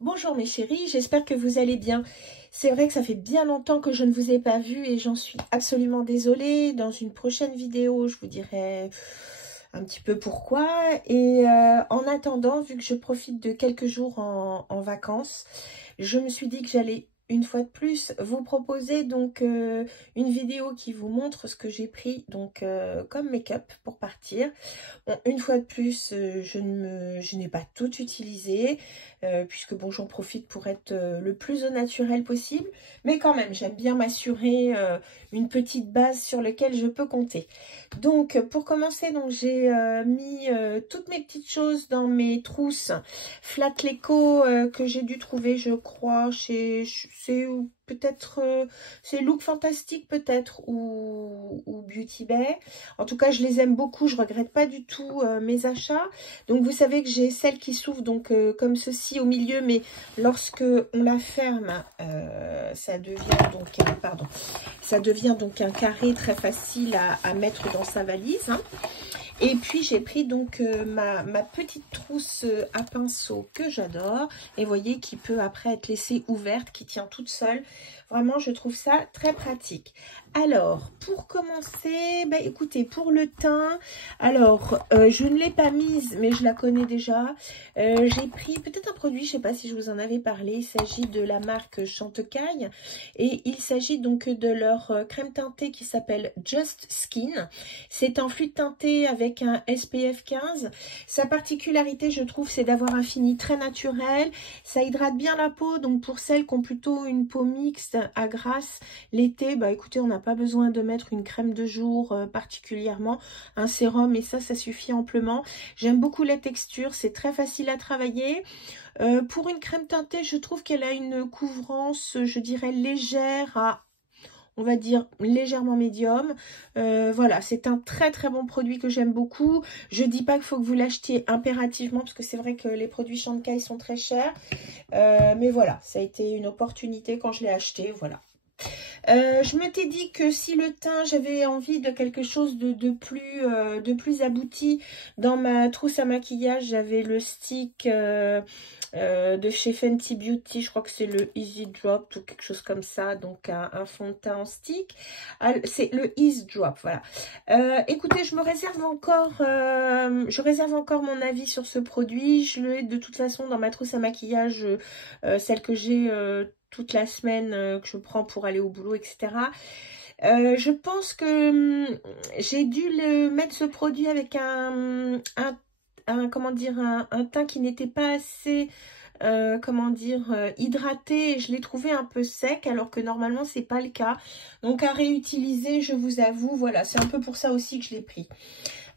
Bonjour mes chéris, j'espère que vous allez bien. C'est vrai que ça fait bien longtemps que je ne vous ai pas vu et j'en suis absolument désolée. Dans une prochaine vidéo, je vous dirai un petit peu pourquoi. Et en attendant, vu que je profite de quelques jours en vacances, je me suis dit que j'allais une fois de plus vous proposer donc une vidéo qui vous montre ce que j'ai pris donc comme make-up pour partir. Bon, une fois de plus, je n'ai pas tout utilisé, puisque bon, j'en profite pour être le plus au naturel possible. Mais quand même, j'aime bien m'assurer une petite base sur laquelle je peux compter. Donc, pour commencer, donc j'ai mis toutes mes petites choses dans mes trousses Flat Leco que j'ai dû trouver, je crois, c'est peut-être c'est Look Fantastique peut-être ou Beauty Bay. En tout cas, je les aime beaucoup. Je regrette pas du tout mes achats. Donc, vous savez que j'ai celle qui s'ouvre donc comme ceci au milieu, mais lorsque on la ferme, ça devient donc ça devient donc un carré très facile à mettre dans sa valise. Hein. Et puis j'ai pris donc ma petite trousse à pinceau que j'adore. Et vous voyez qui peut après être laissée ouverte, qui tient toute seule. Vraiment, je trouve ça très pratique. Alors, pour commencer, bah, écoutez, pour le teint, alors, je ne l'ai pas mise, mais je la connais déjà. J'ai pris peut-être un produit, je ne sais pas si je vous en avais parlé. Il s'agit de la marque Chantecaille. Et il s'agit donc de leur crème teintée qui s'appelle Just Skin. C'est un fluide teinté avec un SPF 15. Sa particularité, je trouve, c'est d'avoir un fini très naturel. Ça hydrate bien la peau, donc pour celles qui ont plutôt une peau mixte à grasse, l'été, bah écoutez, on n'a pas besoin de mettre une crème de jour particulièrement, un sérum, et ça suffit amplement. J'aime beaucoup la texture, c'est très facile à travailler. Pour une crème teintée, je trouve qu'elle a une couvrance, je dirais, légère à, on va dire, légèrement médium. Voilà, c'est un très très bon produit que j'aime beaucoup. Je dis pas qu'il faut que vous l'achetiez impérativement, parce que c'est vrai que les produits Chantecaille sont très chers. Mais voilà, ça a été une opportunité quand je l'ai acheté, voilà. Je m'étais dit que si le teint, j'avais envie de quelque chose de plus abouti. Dans ma trousse à maquillage, j'avais le stick de chez Fenty Beauty. Je crois que c'est le Easy Drop ou quelque chose comme ça. Donc, un fond de teint en stick. Ah, c'est le Easy Drop, voilà. Écoutez, je réserve encore mon avis sur ce produit. Je l'ai de toute façon dans ma trousse à maquillage, celle que j'ai toute la semaine que je prends pour aller au boulot, etc. Je pense que j'ai dû mettre ce produit avec comment dire, un teint qui n'était pas assez comment dire, hydraté. Je l'ai trouvé un peu sec alors que normalement c'est pas le cas. Donc à réutiliser, je vous avoue, voilà, c'est un peu pour ça aussi que je l'ai pris.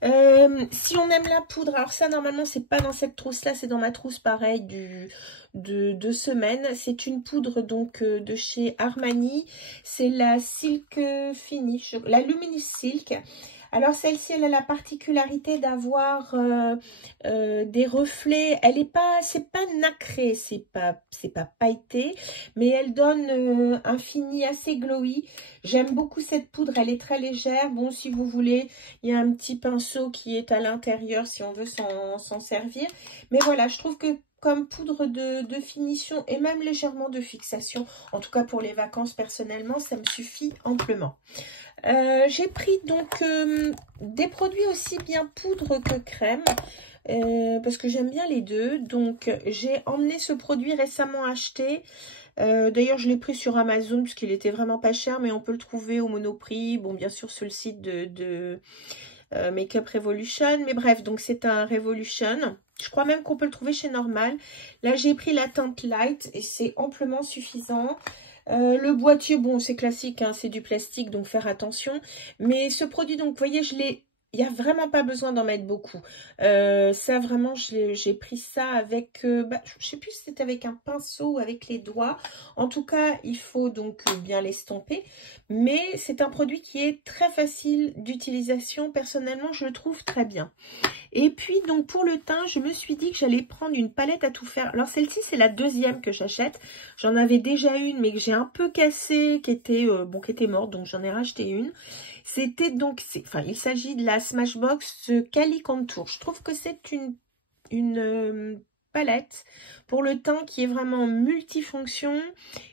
Si on aime la poudre, alors ça normalement c'est pas dans cette trousse là, c'est dans ma trousse pareil de semaine. C'est une poudre donc de chez Armani, c'est la Silk Finish, la Luminous Silk. Alors celle-ci, elle a la particularité d'avoir des reflets. Elle est pas, c'est pas nacré, c'est pas pailleté, mais elle donne un fini assez glowy. J'aime beaucoup cette poudre, elle est très légère. Bon, si vous voulez, il y a un petit pinceau qui est à l'intérieur si on veut s'en servir. Mais voilà, je trouve que comme poudre de finition et même légèrement de fixation, en tout cas pour les vacances personnellement, ça me suffit amplement. J'ai pris donc des produits aussi bien poudre que crème. Parce que j'aime bien les deux. Donc j'ai emmené ce produit récemment acheté. D'ailleurs je l'ai pris sur Amazon parce qu'il était vraiment pas cher, mais on peut le trouver au Monoprix. Bon, bien sûr sur le site de Makeup Revolution. Mais bref, donc c'est un Revolution. Je crois même qu'on peut le trouver chez Normal. Là j'ai pris la teinte light et c'est amplement suffisant. Le boîtier, bon, c'est classique, hein, c'est du plastique, donc faire attention. Mais ce produit, donc, vous voyez, il n'y a vraiment pas besoin d'en mettre beaucoup. Ça, vraiment, j'ai pris ça avec, je ne sais plus si c'était avec un pinceau ou avec les doigts. En tout cas, il faut donc bien l'estomper. Mais c'est un produit qui est très facile d'utilisation. Personnellement, je le trouve très bien. Et puis, donc, pour le teint, je me suis dit que j'allais prendre une palette à tout faire. Alors, celle-ci, c'est la deuxième que j'achète. J'en avais déjà une, mais que j'ai un peu cassée, qui était morte, donc j'en ai racheté une. C'était donc, il s'agit de la Smashbox Cali Contour. Je trouve que c'est une palette pour le teint qui est vraiment multifonction.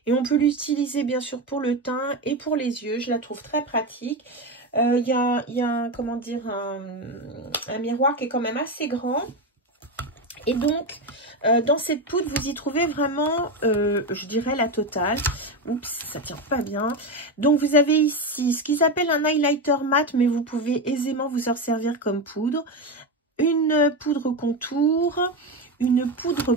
Et on peut l'utiliser bien sûr pour le teint et pour les yeux. Je la trouve très pratique. Il y a comment dire, un miroir qui est quand même assez grand. Et donc, dans cette poudre, vous y trouvez vraiment, je dirais, la totale. Oups, ça tient pas bien. Donc, vous avez ici ce qu'ils appellent un highlighter mat, mais vous pouvez aisément vous en servir comme poudre. Une poudre contour, une poudre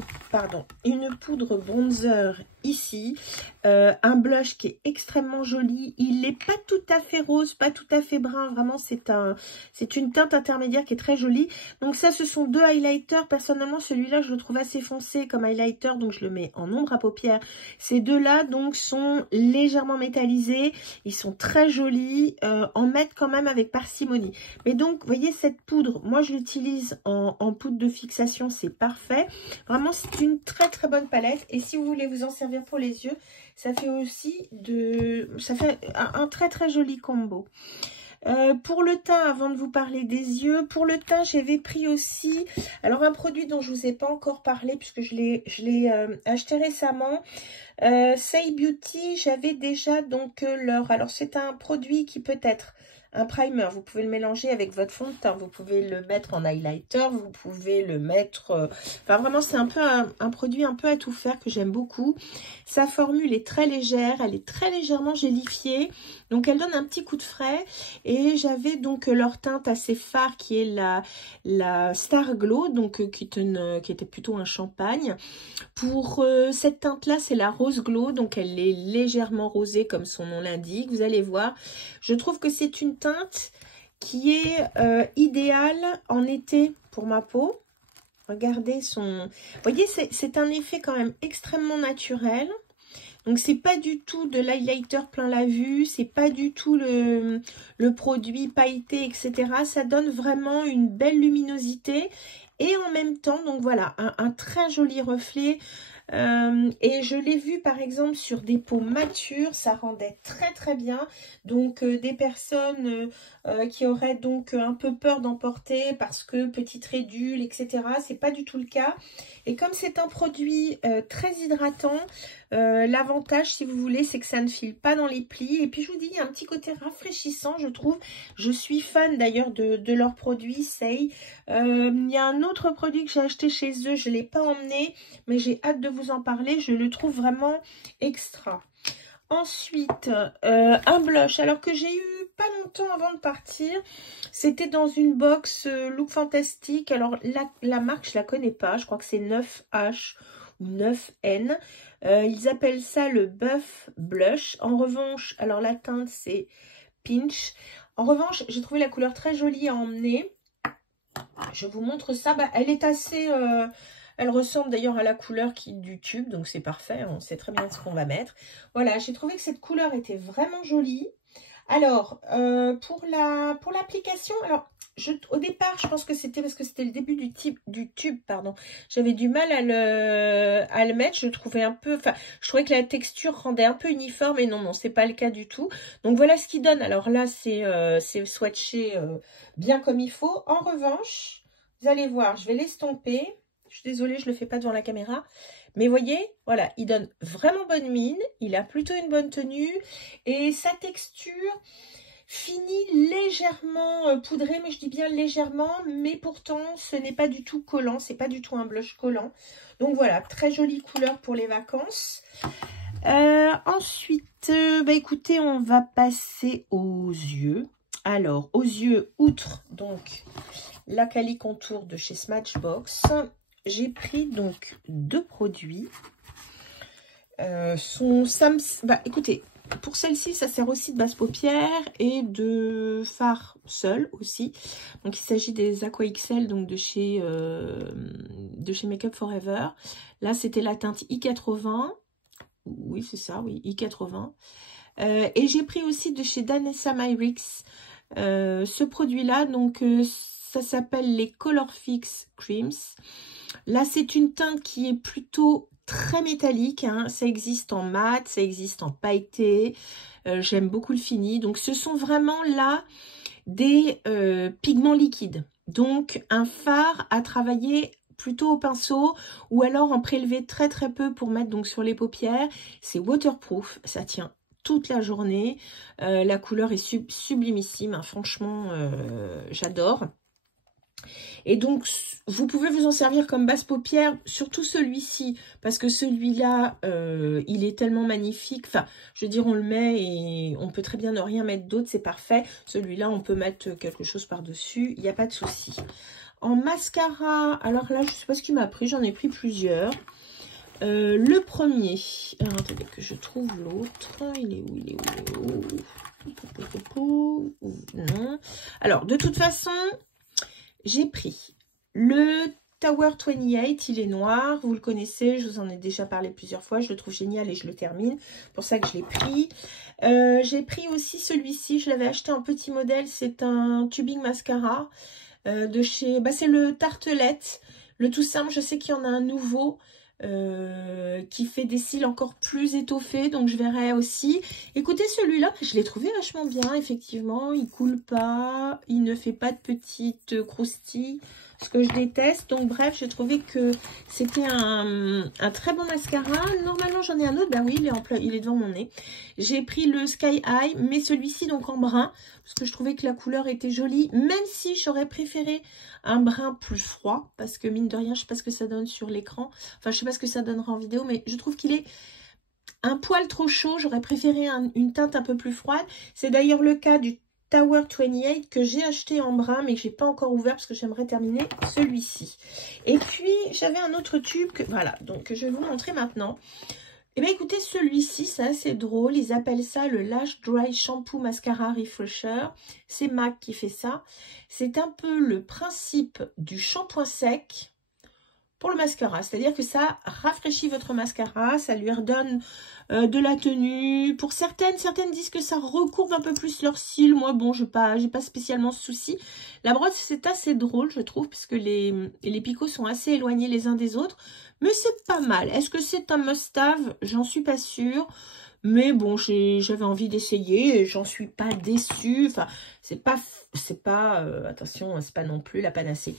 bronzer ici, un blush qui est extrêmement joli. Il n'est pas tout à fait rose, pas tout à fait brun, vraiment c'est une teinte intermédiaire qui est très jolie. Donc ça, ce sont deux highlighters. Personnellement, celui-là, je le trouve assez foncé comme highlighter, donc je le mets en ombre à paupières. Ces deux-là, donc, sont légèrement métallisés. Ils sont très jolis, en mettre quand même avec parcimonie. Mais donc, vous voyez, cette poudre, moi, je l'utilise en poudre de fixation, c'est parfait. Vraiment, c'est une très très bonne palette. Et si vous voulez vous en servir pour les yeux, ça fait aussi un très très joli combo. Pour le teint, avant de vous parler des yeux, pour le teint, j'avais pris aussi, alors un produit dont je vous ai pas encore parlé puisque je l'ai acheté récemment, Say Beauty. J'avais déjà donc alors c'est un produit qui peut être un primer, vous pouvez le mélanger avec votre fond de teint, vous pouvez le mettre en highlighter, vous pouvez le mettre... enfin, vraiment, c'est un peu un produit un peu à tout faire que j'aime beaucoup. Sa formule est très légère, elle est très légèrement gélifiée, donc elle donne un petit coup de frais. Et j'avais donc leur teinte assez phare qui est la Star Glow, donc qui était plutôt un champagne. Pour cette teinte-là, c'est la Rose Glow, donc elle est légèrement rosée comme son nom l'indique. Vous allez voir, je trouve que c'est une teinte qui est idéale en été pour ma peau. Regardez son... Vous voyez, c'est un effet quand même extrêmement naturel. Donc, c'est pas du tout de l'highlighter plein la vue, c'est pas du tout le produit pailleté, etc. Ça donne vraiment une belle luminosité et en même temps, donc voilà, un très joli reflet. Et je l'ai vu par exemple sur des peaux matures, ça rendait très très bien. Donc des personnes qui auraient donc un peu peur d'emporter parce que petite rédule, etc. C'est pas du tout le cas. Et comme c'est un produit très hydratant, l'avantage, si vous voulez, c'est que ça ne file pas dans les plis. Et puis je vous dis, il y a un petit côté rafraîchissant, je trouve. Je suis fan d'ailleurs de leurs produits, Say. Il y a un autre produit que j'ai acheté chez eux, je ne l'ai pas emmené, mais j'ai hâte de vous en parler. Je le trouve vraiment extra. Ensuite, un blush, alors que j'ai eu pas longtemps avant de partir. C'était dans une box Look Fantastique. Alors la marque, je la connais pas. Je crois que c'est 9H ou 9N. Ils appellent ça le Buff Blush. En revanche, alors la teinte c'est Pinch. En revanche, j'ai trouvé la couleur très jolie à emmener. Je vous montre ça. Bah, elle est assez... elle ressemble d'ailleurs à la couleur du tube, donc c'est parfait. On sait très bien ce qu'on va mettre. Voilà, j'ai trouvé que cette couleur était vraiment jolie. Alors, pour l'application, alors... au départ, je pense que c'était parce que c'était le début du tube, pardon. J'avais du mal à le mettre. Je trouvais un peu, enfin, je trouvais que la texture rendait un peu uniforme. Et non, non, c'est pas le cas du tout. Donc voilà ce qu'il donne. Alors là, c'est swatché bien comme il faut. En revanche, vous allez voir, je vais l'estomper. Je suis désolée, je le fais pas devant la caméra. Mais voyez, voilà, il donne vraiment bonne mine. Il a plutôt une bonne tenue. Et sa texture... fini légèrement poudré, mais je dis bien légèrement, mais pourtant ce n'est pas du tout collant, c'est pas du tout un blush collant. Donc voilà, très jolie couleur pour les vacances. Ensuite, bah écoutez, on va passer aux yeux. Alors, aux yeux, outre donc la Cali Contour de chez Smashbox, j'ai pris donc deux produits. Bah écoutez, pour celle-ci, ça sert aussi de base paupières et de fard seul aussi. Donc, il s'agit des Aqua XL, donc de chez Make Up For Ever. Là, c'était la teinte I80. Oui, c'est ça, oui, I80. Et j'ai pris aussi de chez Danessa Myricks ce produit-là. Donc, ça s'appelle les Color Fix Creams. Là, c'est une teinte qui est plutôt... très métallique, hein. Ça existe en mat, ça existe en pailleté, j'aime beaucoup le fini. Donc ce sont vraiment là des pigments liquides, donc un fard à travailler plutôt au pinceau ou alors en prélever très très peu pour mettre donc sur les paupières. C'est waterproof, ça tient toute la journée. La couleur est sublimissime, hein, franchement, j'adore. Et donc, vous pouvez vous en servir comme base paupière, surtout celui-ci, parce que celui-là, il est tellement magnifique. Enfin, je veux dire, on le met et on peut très bien ne rien mettre d'autre, c'est parfait. Celui-là, on peut mettre quelque chose par-dessus, il n'y a pas de souci. En mascara, alors là, je ne sais pas ce qu'il m'a pris, j'en ai pris plusieurs. Le premier, alors attendez que je trouve l'autre, il est où, il est où, il est où? Non. Alors, de toute façon, j'ai pris le Tower 28, il est noir, vous le connaissez, je vous en ai déjà parlé plusieurs fois, je le trouve génial et je le termine, pour ça que je l'ai pris. J'ai pris aussi celui-ci, je l'avais acheté en petit modèle, c'est un tubing mascara de chez, c'est le Tartelette, le tout simple, je sais qu'il y en a un nouveau, qui fait des cils encore plus étoffés, donc je verrai aussi. Écoutez, celui-là, je l'ai trouvé vachement bien, effectivement, il coule pas, il ne fait pas de petites croustilles, ce que je déteste. Donc bref, j'ai trouvé que c'était un très bon mascara. Normalement, j'en ai un autre, bah oui, il est devant mon nez. J'ai pris le Sky High, mais celui-ci donc en brun, parce que je trouvais que la couleur était jolie, même si j'aurais préféré un brun plus froid, parce que mine de rien, je sais pas ce que ça donne sur l'écran, enfin je sais pas ce que ça donnera en vidéo, mais je trouve qu'il est un poil trop chaud, j'aurais préféré une teinte un peu plus froide. C'est d'ailleurs le cas du Tower 28 que j'ai acheté en brun, mais que j'ai pas encore ouvert parce que j'aimerais terminer celui-ci. Et puis j'avais un autre tube, voilà, donc je vais vous montrer maintenant. Et bien écoutez, celui-ci, c'est assez drôle. Ils appellent ça le Lash Dry Shampoo Mascara Refresher. C'est MAC qui fait ça. C'est un peu le principe du shampoing sec pour le mascara. C'est-à-dire que ça rafraîchit votre mascara, ça lui redonne de la tenue. Pour certaines disent que ça recourbe un peu plus leurs cils. Moi, bon, j'ai pas spécialement ce souci. La brosse, c'est assez drôle, je trouve, puisque les picots sont assez éloignés les uns des autres. Mais c'est pas mal. Est-ce que c'est un must-have? J'en suis pas sûre. Mais bon, j'avais envie d'essayer et j'en suis pas déçue. Enfin, c'est pas attention, c'est pas non plus la panacée.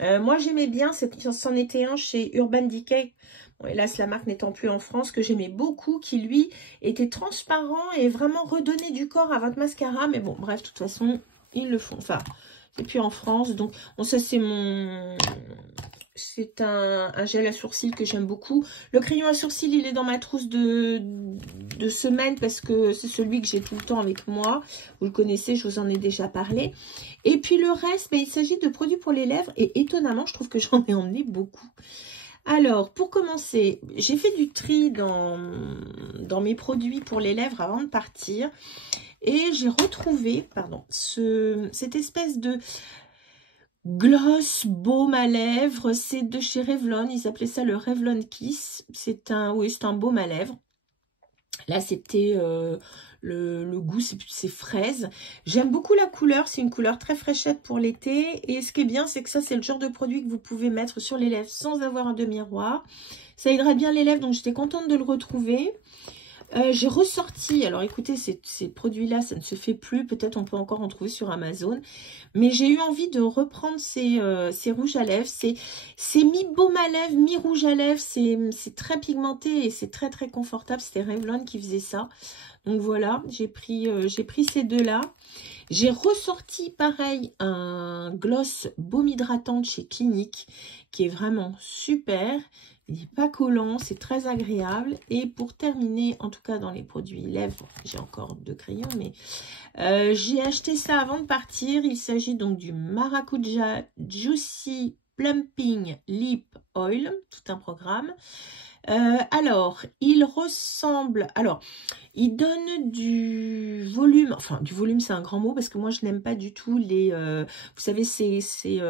Moi, j'aimais bien, c'en était un chez Urban Decay. Bon, hélas, la marque n'étant plus en France, que j'aimais beaucoup, qui lui était transparent et vraiment redonnait du corps à votre mascara. Mais bon, bref, de toute façon, ils le font. Enfin, c'est plus en France. Donc, bon, ça, c'est mon... C'est un gel à sourcils que j'aime beaucoup. Le crayon à sourcils, il est dans ma trousse de semaine parce que c'est celui que j'ai tout le temps avec moi. Vous le connaissez, je vous en ai déjà parlé. Et puis le reste, il s'agit de produits pour les lèvres. Et étonnamment, je trouve que j'en ai emmené beaucoup. Alors, pour commencer, j'ai fait du tri dans mes produits pour les lèvres avant de partir. Et j'ai retrouvé, cette espèce de... gloss baume à lèvres, c'est de chez Revlon, ils appelaient ça le Revlon Kiss, c'est un baume à lèvres. Là c'était le goût, c'est fraise. J'aime beaucoup la couleur, c'est une couleur très fraîchette pour l'été. Et ce qui est bien, c'est que ça c'est le genre de produit que vous pouvez mettre sur les lèvres sans avoir un demi-miroir. Ça hydrate bien les lèvres, donc j'étais contente de le retrouver. J'ai ressorti, alors écoutez, ces produits-là, ça ne se fait plus. Peut-être on peut encore en trouver sur Amazon. Mais j'ai eu envie de reprendre ces rouges à lèvres. C'est mi-baume à lèvres, mi-rouge à lèvres. C'est très pigmenté et c'est très très confortable. C'était Revlon qui faisait ça. Donc voilà, j'ai pris ces deux-là. J'ai ressorti pareil un gloss baume hydratant de chez Clinique qui est vraiment super. Il n'est pas collant, c'est très agréable. Et pour terminer, en tout cas dans les produits lèvres, j'ai encore 2 crayons, mais j'ai acheté ça avant de partir. Il s'agit donc du Maracuja Juicy Plumping Lip Oil, tout un programme. Alors, il ressemble... Alors, il donne du volume... Enfin, du volume, c'est un grand mot parce que moi, je n'aime pas du tout les... vous savez, ces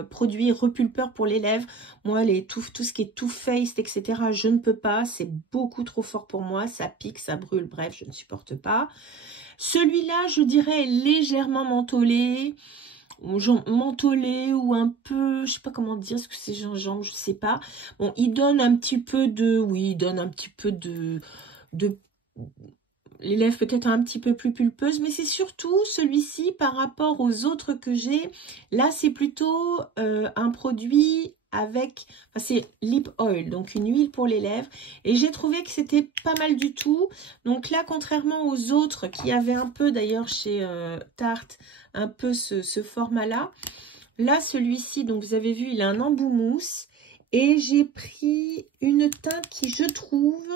produits repulpeurs pour les lèvres. Moi, tout ce qui est Too Faced, etc., je ne peux pas. C'est beaucoup trop fort pour moi. Ça pique, ça brûle. Bref, je ne supporte pas. Celui-là, je dirais, est légèrement mentholé. Mentholé ou un peu, je sais pas comment dire, est-ce que c'est gingembre, je sais pas. Bon, il donne un petit peu de, oui, il donne un petit peu de les lèvres peut-être un petit peu plus pulpeuses, mais c'est surtout celui-ci par rapport aux autres que j'ai. Là, c'est plutôt un produit avec, enfin, c'est lip oil, donc une huile pour les lèvres. Et j'ai trouvé que c'était pas mal du tout. Donc là, contrairement aux autres qui avaient un peu, d'ailleurs chez Tarte, un peu ce format-là. Là, celui-ci, donc vous avez vu, il a un embout mousse. Et j'ai pris une teinte qui, je trouve...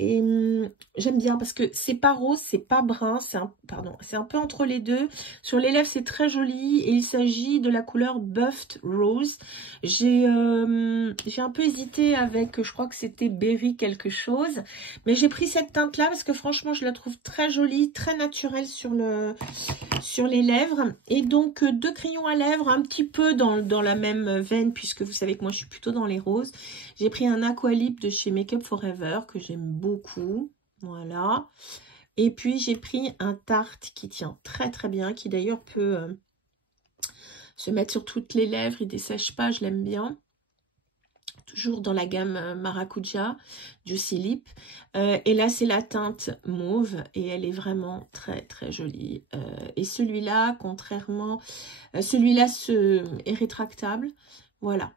Et j'aime bien parce que c'est pas rose, c'est pas brun, c'est un peu entre les deux. Sur les lèvres, c'est très joli et il s'agit de la couleur Buffed Rose. J'ai un peu hésité avec, je crois que c'était Berry quelque chose. Mais j'ai pris cette teinte-là parce que franchement, je la trouve très jolie, très naturelle sur les lèvres. Et donc, 2 crayons à lèvres, un petit peu dans la même veine, puisque vous savez que moi, je suis plutôt dans les roses. J'ai pris un Aqualip de chez Make Up Forever, que j'aime beaucoup. Voilà. Et puis, j'ai pris un Tarte qui tient très, très bien, qui d'ailleurs peut se mettre sur toutes les lèvres. Il ne dessèche pas, je l'aime bien. Toujours dans la gamme Maracuja, Juicy Lip. Et là, c'est la teinte mauve et elle est vraiment très, très jolie. Et celui-là, contrairement... celui-là est rétractable. Voilà.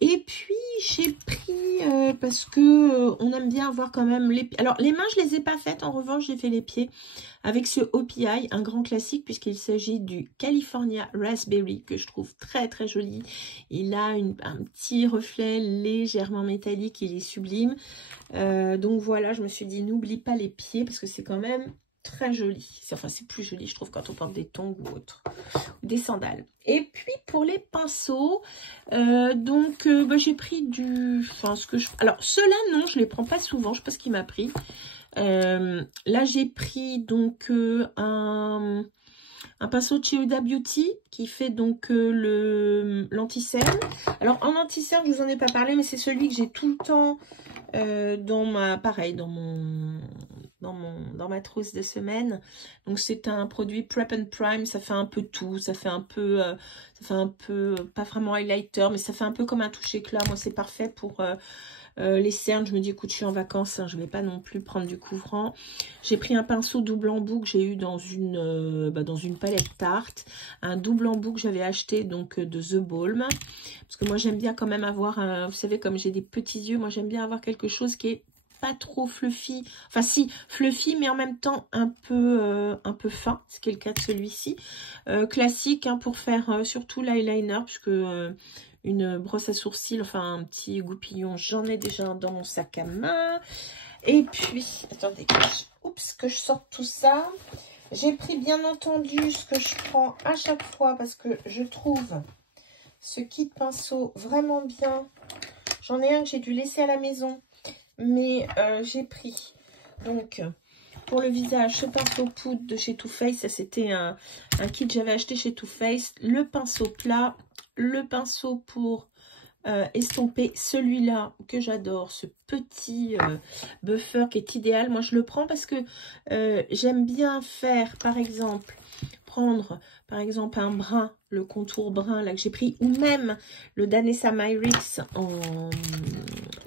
Et puis, j'ai pris, parce que on aime bien avoir quand même les pieds. Alors, les mains, je les ai pas faites. En revanche, j'ai fait les pieds avec ce OPI, un grand classique, puisqu'il s'agit du California Raspberry, que je trouve très, très joli. Il a un petit reflet légèrement métallique. Il est sublime. Donc, voilà, je me suis dit, n'oublie pas les pieds, parce que c'est quand même très joli. Enfin, c'est plus joli, je trouve, quand on porte des tongs ou autre. Des sandales. Et puis pour les pinceaux, j'ai pris du... Enfin, alors, ceux-là, non, je les prends pas souvent. Je sais pas ce qu'il m'a pris. Là, j'ai pris donc un pinceau de chez Huda Beauty qui fait donc l'anti-cerne. Alors, en anti-cerne, je vous en ai pas parlé, mais c'est celui que j'ai tout le temps dans ma trousse de semaine. Donc c'est un produit Prep and Prime, ça fait un peu tout, ça fait un peu pas vraiment highlighter, mais ça fait un peu comme un toucher éclat. Moi c'est parfait pour les cernes. Je me dis écoute, je suis en vacances, hein, je vais pas non plus prendre du couvrant. J'ai pris un pinceau double embout que j'ai eu dans une palette Tarte, un double embout que j'avais acheté donc de The Balm, parce que moi j'aime bien quand même avoir vous savez, comme j'ai des petits yeux, moi j'aime bien avoir quelque chose qui est pas trop fluffy, enfin si fluffy mais en même temps un peu fin, ce qui est le cas de celui-ci, classique hein, pour faire surtout l'eyeliner, puisque une brosse à sourcils, enfin un petit goupillon, j'en ai déjà dans mon sac à main. Et puis attendez que je sorte tout ça. J'ai pris bien entendu ce que je prends à chaque fois parce que je trouve ce kit pinceau vraiment bien. J'en ai un que j'ai dû laisser à la maison. Mais j'ai pris donc pour le visage ce pinceau poudre de chez Too Faced. Ça c'était un kit que j'avais acheté chez Too Faced. Le pinceau plat, le pinceau pour estomper, celui-là que j'adore, ce petit buffer qui est idéal. Moi je le prends parce que j'aime bien faire par exemple un brun, le contour brun là que j'ai pris, ou même le Danessa Myrix en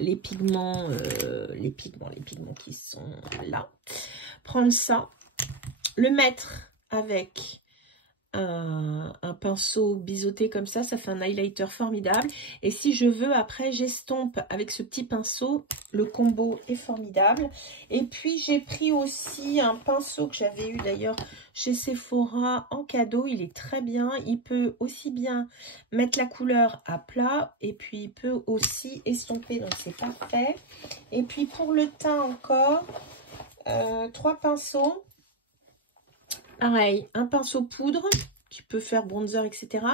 les pigments qui sont là. Prendre ça, le mettre avec un pinceau biseauté comme ça fait un highlighter formidable. Et si je veux, après, j'estompe avec ce petit pinceau. Le combo est formidable. Et puis, j'ai pris aussi un pinceau que j'avais eu d'ailleurs chez Sephora en cadeau. Il est très bien. Il peut aussi bien mettre la couleur à plat. Et puis, il peut aussi estomper. Donc, c'est parfait. Et puis, pour le teint encore, 3 pinceaux. Pareil, un pinceau poudre qui peut faire bronzer, etc.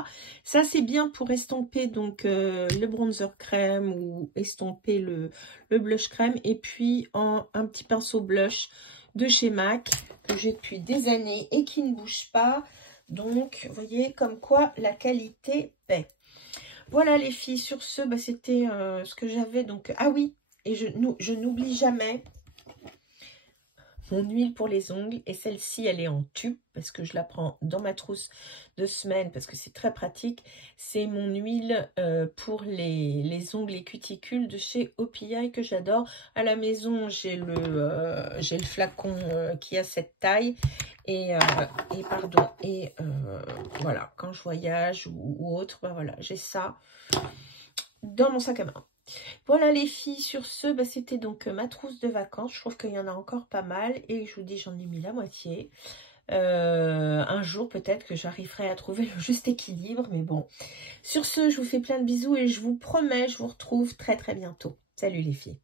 Ça, c'est bien pour estomper donc le bronzer crème ou estomper le blush crème. Et puis, un petit pinceau blush de chez MAC que j'ai depuis des années et qui ne bouge pas. Donc, vous voyez, comme quoi la qualité paie. Voilà les filles, sur ce, c'était ce que j'avais. Donc, ah oui, et je n'oublie jamais mon huile pour les ongles, et celle-ci elle est en tube parce que je la prends dans ma trousse de semaine parce que c'est très pratique. C'est mon huile pour les ongles et cuticules de chez OPI que j'adore. À la maison j'ai le flacon qui a cette taille et voilà, quand je voyage ou autre, voilà, j'ai ça. dans mon sac à main. Voilà les filles, sur ce, bah, c'était donc ma trousse de vacances. Je trouve qu'il y en a encore pas mal et je vous dis, j'en ai mis la moitié. Un jour, peut-être que j'arriverai à trouver le juste équilibre, mais bon. Sur ce, je vous fais plein de bisous et je vous promets, je vous retrouve très très bientôt. Salut les filles.